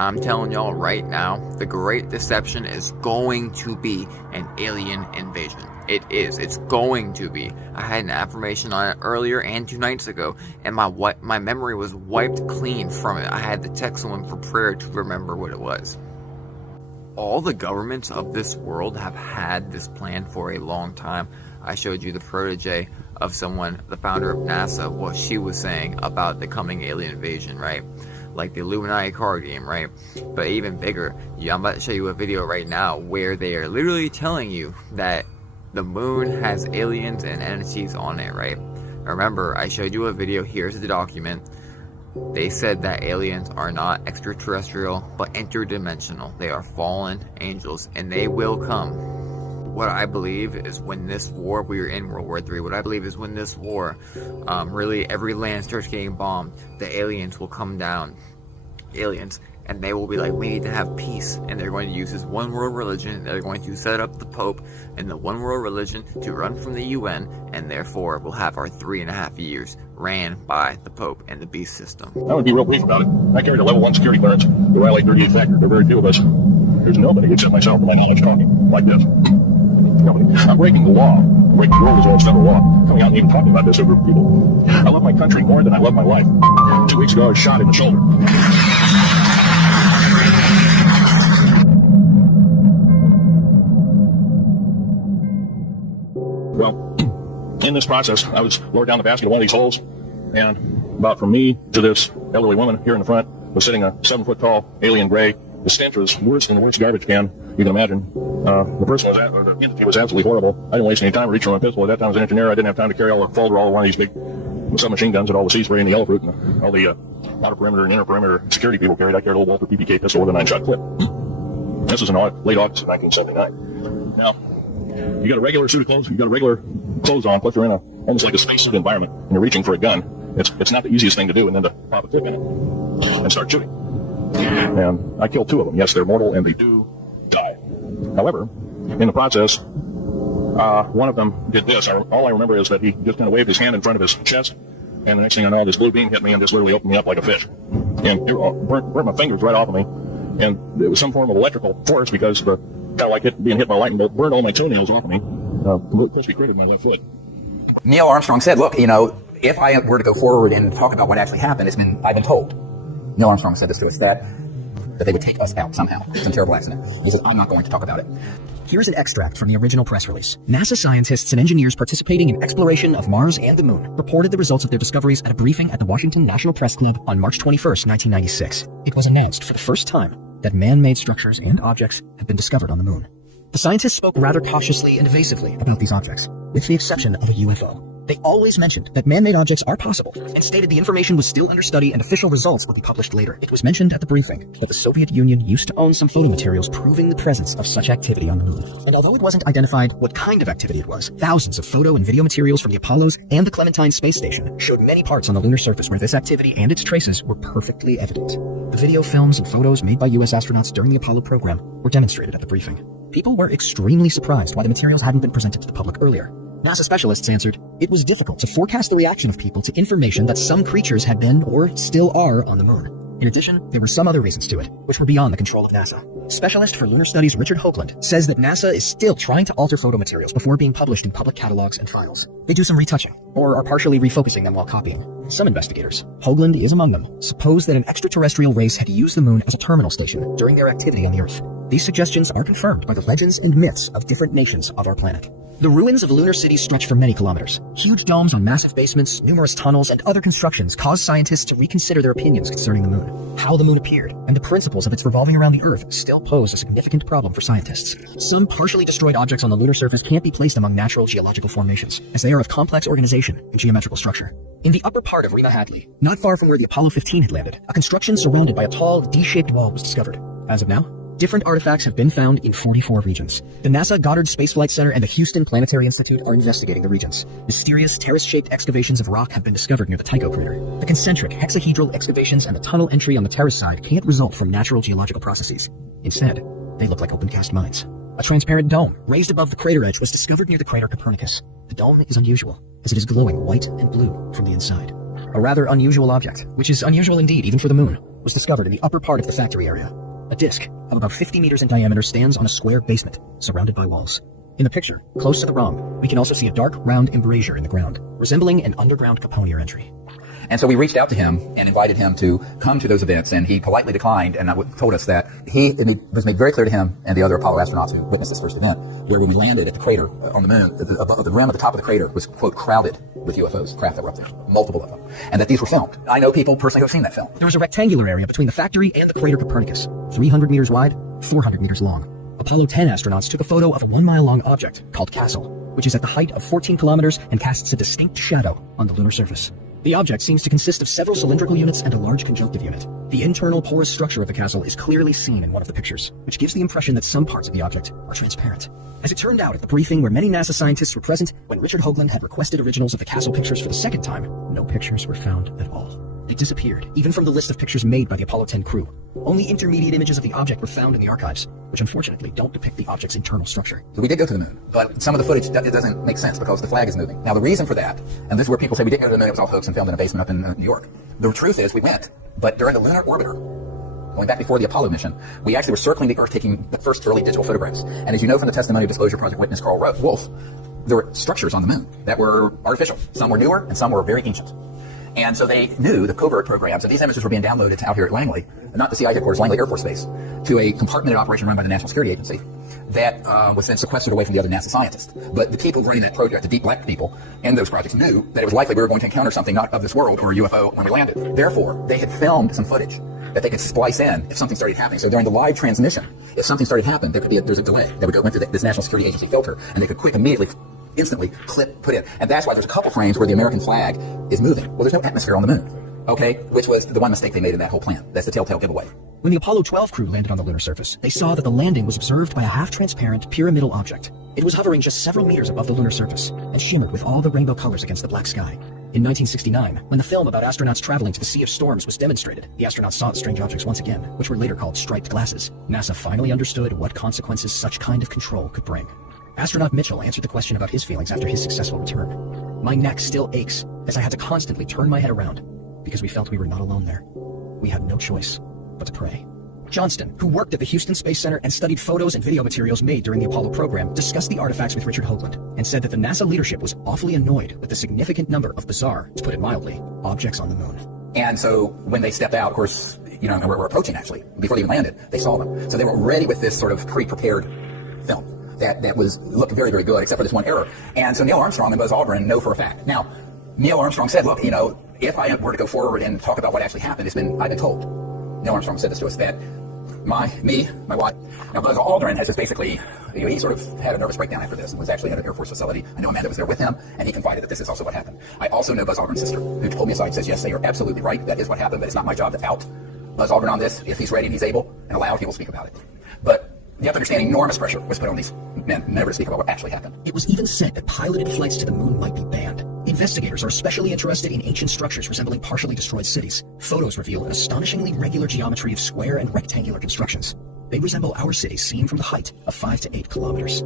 I'm telling y'all right now, the Great Deception is going to be an alien invasion. It is. It's going to be. I had an affirmation on it earlier and 2 nights ago, and my memory was wiped clean from it. I had to text someone for prayer to remember what it was. All the governments of this world have had this plan for a long time. I showed you the protege of someone, the founder of NASA, what she was saying about the coming alien invasion, right? Like the Illuminati card game, right? But even bigger, I'm about to show you a video right now where they are literally telling you that the moon has aliens and entities on it, right? Remember, I showed you a video. Here's the document. They said that aliens are not extraterrestrial, but interdimensional. They are fallen angels, and they will come. What I believe is when this war, we are in World War III, what I believe is when this war, really every land starts getting bombed, the aliens will come down, and they will be like, we need to have peace, and they're going to use this one world religion. They're going to set up the Pope and the one world religion to run from the UN, and therefore we'll have our 3.5 years ran by the Pope and the beast system. I would be real brief about it. I carried a level 1 security clearance to violate 38 factor. There are very few of us. There's nobody except myself and my knowledge talking like this. Nobody. I'm breaking the law. Breaking the rules of federal law. Coming out and even talking about this to a group of people. I love my country more than I love my life. 2 weeks ago I was shot in the shoulder. Well, in this process, I was lowered down the basket of one of these holes, and about from me to this elderly woman here in the front was sitting a 7-foot-tall alien gray. The stench was worse than the worst garbage can you can imagine. The person was, or the entity was absolutely horrible. I didn't waste any time reaching for my pistol. At that time, I was an engineer. I didn't have time to carry all the folder, all of one of these big submachine guns that all the sea spray and the yellow fruit and all the outer perimeter and inner perimeter security people carried. I carried a little Walter PPK pistol with a 9-shot clip. This was in late August of 1979. Now, you got a regular suit of clothes, you got a regular clothes on, plus you're in almost like a spacesuit environment, and you're reaching for a gun. It's not the easiest thing to do, and then to pop a clip in it and start shooting. And I killed 2 of them. Yes, they're mortal, and they do die. However, in the process, one of them did this. All I remember is that he just kind of waved his hand in front of his chest, and the next thing I know, this blue beam hit me and just literally opened me up like a fish. And it burnt my fingers right off of me, and it was some form of electrical force because the kind of like being hit by lightning bolt burned all my toenails off of me, crispy crude of my left foot. Neil Armstrong said, look, if I were to go forward and talk about what actually happened, I've been told. Neil Armstrong said this to us, that they would take us out somehow. Some terrible accident. He said, I'm not going to talk about it. Here's an extract from the original press release. NASA scientists and engineers participating in exploration of Mars and the Moon reported the results of their discoveries at a briefing at the Washington National Press Club on March 21st, 1996. It was announced for the first time that man-made structures and objects had been discovered on the Moon. The scientists spoke rather cautiously and evasively about these objects, with the exception of a UFO. They always mentioned that man-made objects are possible, and stated the information was still under study and official results would be published later. It was mentioned at the briefing that the Soviet Union used to own some photo materials proving the presence of such activity on the Moon. And although it wasn't identified what kind of activity it was, thousands of photo and video materials from the Apollos and the Clementine space station showed many parts on the lunar surface where this activity and its traces were perfectly evident. The video, films, and photos made by U.S. astronauts during the Apollo program were demonstrated at the briefing. People were extremely surprised why the materials hadn't been presented to the public earlier. NASA specialists answered, it was difficult to forecast the reaction of people to information that some creatures had been, or still are, on the Moon. In addition, there were some other reasons to it, which were beyond the control of NASA. Specialist for lunar studies Richard Hoagland says that NASA is still trying to alter photo materials before being published in public catalogs and files. They do some retouching, or are partially refocusing them while copying. Some investigators, Hoagland is among them, suppose that an extraterrestrial race had used the Moon as a terminal station during their activity on the Earth. These suggestions are confirmed by the legends and myths of different nations of our planet. The ruins of lunar cities stretch for many kilometers. Huge domes on massive basements, numerous tunnels, and other constructions cause scientists to reconsider their opinions concerning the Moon. How the Moon appeared, and the principles of its revolving around the Earth still pose a significant problem for scientists. Some partially destroyed objects on the lunar surface can't be placed among natural geological formations, as they are of complex organization and geometrical structure. In the upper part of Rima Hadley, not far from where the Apollo 15 had landed, a construction surrounded by a tall, D-shaped wall was discovered. As of now, different artifacts have been found in 44 regions. The NASA Goddard Space Flight Center and the Houston Planetary Institute are investigating the regions. Mysterious terrace-shaped excavations of rock have been discovered near the Tycho crater. The concentric hexahedral excavations and the tunnel entry on the terrace side can't result from natural geological processes. Instead, they look like open-cast mines. A transparent dome raised above the crater edge was discovered near the crater Copernicus. The dome is unusual, as it is glowing white and blue from the inside. A rather unusual object, which is unusual indeed even for the Moon. was discovered in the upper part of the factory area. A disc of about 50 meters in diameter stands on a square basement, surrounded by walls. In the picture, close to the ROM, we can also see a dark, round embrasure in the ground, resembling an underground Caponier entry. And so we reached out to him and invited him to come to those events, and he politely declined and told us that it was made very clear to him and the other Apollo astronauts who witnessed this first event, where when we landed at the crater on the moon, the rim at the top of the crater was, quote, crowded with UFOs, craft that were up there, multiple of them, and that these were filmed. I know people personally who have seen that film. There was a rectangular area between the factory and the crater Copernicus, 300 meters wide, 400 meters long. Apollo 10 astronauts took a photo of a 1-mile-long object called Castle, which is at the height of 14 kilometers and casts a distinct shadow on the lunar surface. The object seems to consist of several cylindrical units and a large conjunctive unit. The internal porous structure of the castle is clearly seen in one of the pictures, which gives the impression that some parts of the object are transparent. As it turned out, at the briefing where many NASA scientists were present, when Richard Hoagland had requested originals of the castle pictures for the second time, no pictures were found at all. They disappeared, even from the list of pictures made by the Apollo 10 crew. Only intermediate images of the object were found in the archives, which unfortunately don't depict the object's internal structure. So we did go to the moon, but some of the footage, it doesn't make sense because the flag is moving. Now the reason for that, and this is where people say we didn't go to the moon, it was all hoax and filmed in a basement up in New York. The truth is we went, but during the lunar orbiter, going back before the Apollo mission, we actually were circling the Earth taking the first early digital photographs. And as you know from the testimony of Disclosure Project witness Carl Wolf, there were structures on the moon that were artificial. Some were newer and some were very ancient. And so they knew the covert programs, and these images were being downloaded out here at Langley, not the CIA headquarters, Langley Air Force Base, to a compartmented operation run by the National Security Agency that was then sequestered away from the other NASA scientists. But the people running that project, the deep black people in those projects, knew that it was likely we were going to encounter something not of this world or a UFO when we landed. Therefore, they had filmed some footage that they could splice in if something started happening. So during the live transmission, if something started happening, there's a delay that would go into this National Security Agency filter, and they could immediately instantly put in. And that's why there's a couple frames where the American flag is moving. Well, there's no atmosphere on the moon, okay? Which was the one mistake they made in that whole plan. That's the telltale giveaway. When the Apollo 12 crew landed on the lunar surface, they saw that the landing was observed by a half-transparent pyramidal object. It was hovering just several meters above the lunar surface and shimmered with all the rainbow colors against the black sky. In 1969, when the film about astronauts traveling to the Sea of Storms was demonstrated, the astronauts saw the strange objects once again, which were later called striped glasses. NASA finally understood what consequences such kind of control could bring. Astronaut Mitchell answered the question about his feelings after his successful return. My neck still aches, as I had to constantly turn my head around, because we felt we were not alone there. We had no choice but to pray. Johnston, who worked at the Houston Space Center and studied photos and video materials made during the Apollo program, discussed the artifacts with Richard Hoagland and said that the NASA leadership was awfully annoyed with the significant number of bizarre, to put it mildly, objects on the moon. And so when they stepped out, of course, we're approaching actually, before they even landed, they saw them. So they were ready with this sort of pre-prepared film that looked very, very good, except for this one error. And so Neil Armstrong and Buzz Aldrin know for a fact. Now, Neil Armstrong said, look, if I were to go forward and talk about what actually happened, I've been told. Neil Armstrong said this to us, that my wife. Now, Buzz Aldrin has just basically, he sort of had a nervous breakdown after this and was actually at an Air Force facility. I know Amanda was there with him, and he confided that this is also what happened. I also know Buzz Aldrin's sister, who pulled me aside and says, yes, they are absolutely right. That is what happened, but it's not my job to out Buzz Aldrin on this. If he's ready and he's able and allowed, he will speak about it. But you have to understand enormous pressure was put on these men never to speak about what actually happened. It was even said that piloted flights to the moon might be banned. Investigators are especially interested in ancient structures resembling partially destroyed cities. Photos reveal an astonishingly regular geometry of square and rectangular constructions. They resemble our cities seen from the height of 5 to 8 kilometers.